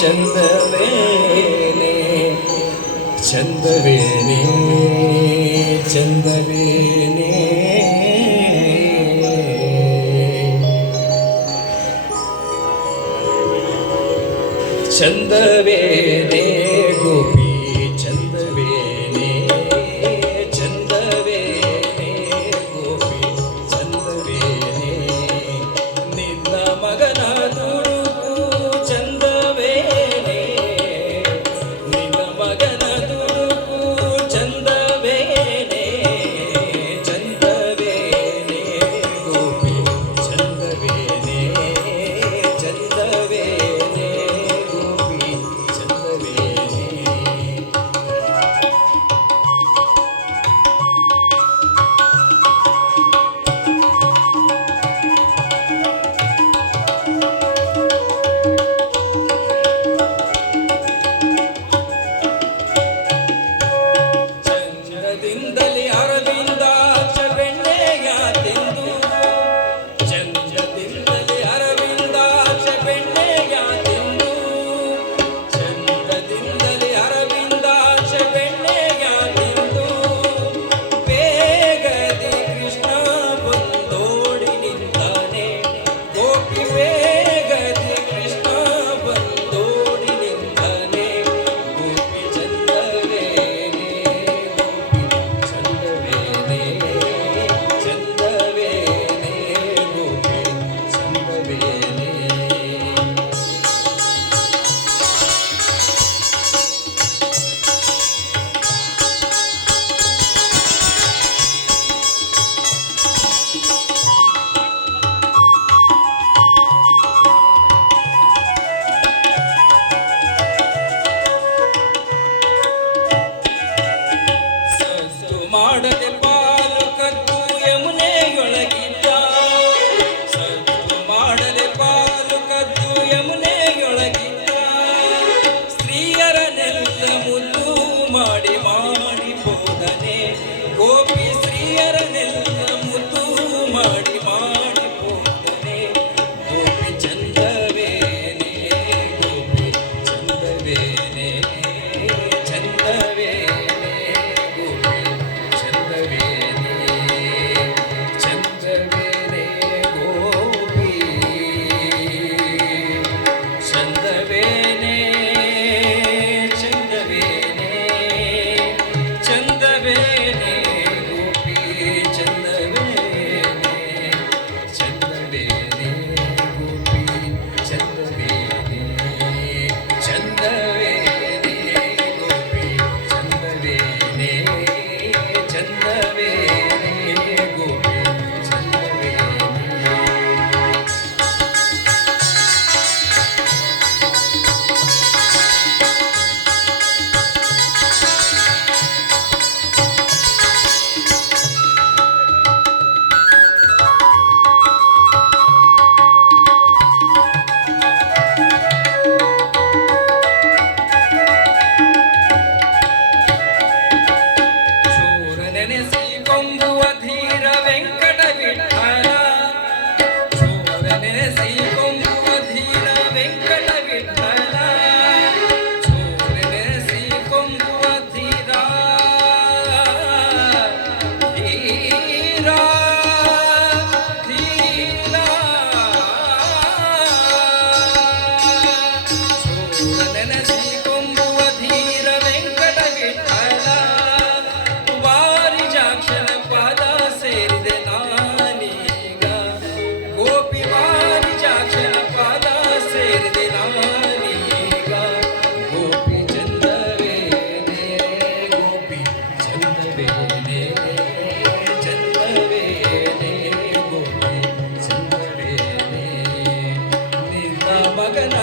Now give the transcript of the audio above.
ಚಂದವೇನೆ ಚಂದವೇನೆ ಚಂದವೇನೆ ಚಂದವೇನೆ ಗೋಪಿ ಚಂದವೇನೆ ಚಂದವೇನೆ ಗೋಪಿ ಚಂದವೇನೆ ನಿನ್ನ ಮಗನ ದುಡುಕು ಚಂದವೇನೆ ನಿನ್ನ ಮಗನ ದುಡುಕು ಚಂದವೇನೆ ಚಂದವೇನೆ ಗೋಪಿ ಚಂದವೇನೆ ಚಂದವೇನೆ ಚಂದ್ರದಿಂದಲೇ ಅರವಿಂದಾಕ್ಷ ಬೆಣ್ಣೆಯ ತಿಂದು ಚಂದ್ರದಿಂದಲೇ ಅರವಿಂದಾಕ್ಷ ಬೆಣ್ಣೆಯ ತಿಂದು ಚಂದ್ರದಿಂದಲೇ ಅರವಿಂದಾಕ್ಷ ಬೆಣ್ಣೆಯ ತಿಂದು ಬೇಗದಿ ಕೃಷ್ಣ ಬಂದೋಡಿ ನಿಂತಾನೆ ಗೋಪಿ ಬೇಗದಿ ಕೃಷ್ಣ ಬಂದೋಡಿ ನಿಂತಾನೆ ಗೋಪಿ ಚಂದವೇನೆ ಚಂದವೇನೆ ಚಂದವೇನೆ ಗೋಪಿ ಚಂದವೇನೆ ಸದ್ದು ಮಾಡದೆ ಪಾಲು ಕದ್ದು ಯಮುನೆಯೊಳಗಿದ್ದ ಸದ್ದು ಮಾಡದೆ ಪಾಲು ಕದ್ದು ಯಮುನೆಯೊಳಗಿದ್ದ ಸ್ತ್ರೀಯರನ್ನೆಲ್ಲ ಮುದ್ದು ಮಾಡಿ ಮಾಡಿ ಹೋದನೆ ಗೋಪಿ ಸ್ತ್ರೀಯರನ್ನೆಲ್ಲ ಮುದ್ದು ಮಾಡಿ ಮಾಡಿ ಹೋದನೆ ಗೋಪಿ ಚಂದವೇನೆ ಗೋಪಿ ಚಂದವೇನೆ ಚಂದವೇನೆ ಗೋಪಿ ಚಂದವೇನೆ ಚಂದವೇನೆ ಗೋಪಿ ಚಂದವೇನೆ ಚಂದವೇನೆ ಚಂದವೇನೆ ಗೋಪಿ ಚಂದವೇನೆ ಚಂದವೇನೆ ಗೋಪಿ ಚಂದವೇನೆ ಚಂದವೇನೆ ಗೋಪಿ ಚಂದವೇನೆ ಚಂದವೇನೆ ಗೋಪಿ ಚಂದವೇನೆ ಶೂರ ನೆನೆಸಿ ಕೊಂಬುವ ಧೀರ ವೆಂಕಟ ವಿಠಲ ಶೂರ ನೆನೆಸಿ ಕೊಂಬುವ ಧೀರ ವೆಂಕಟ ವಿಠಲ ಶೂರ ನೆನೆಸಿ ಕೊಂಬುವ ಧೀರ ಧೀರ ಧೀರ ಶೂರ ನೆನೆಸಿ ಕೊಂಬುವ ಧೀರ ವೆಂಕಟ ವಿಠಲ ವಾರಿಜಾಕ್ಷನ ಪದ ಸೇರಿದೆ ನಾನೀಗ ಗೋಪಿ ವಾರಿಜಾಕ್ಷನ ಪದ ಸೇರಿದೆ ನಾನೀಗ ಗೋಪಿ ಚಂದವೇನೆ ಗೋಪಿ ಚಂದವೇನೆ ಚಂದವೇನೆ ಗೋಪಿ ಚಂದವೇನೆ ನಿನ್ನ ಮಗನ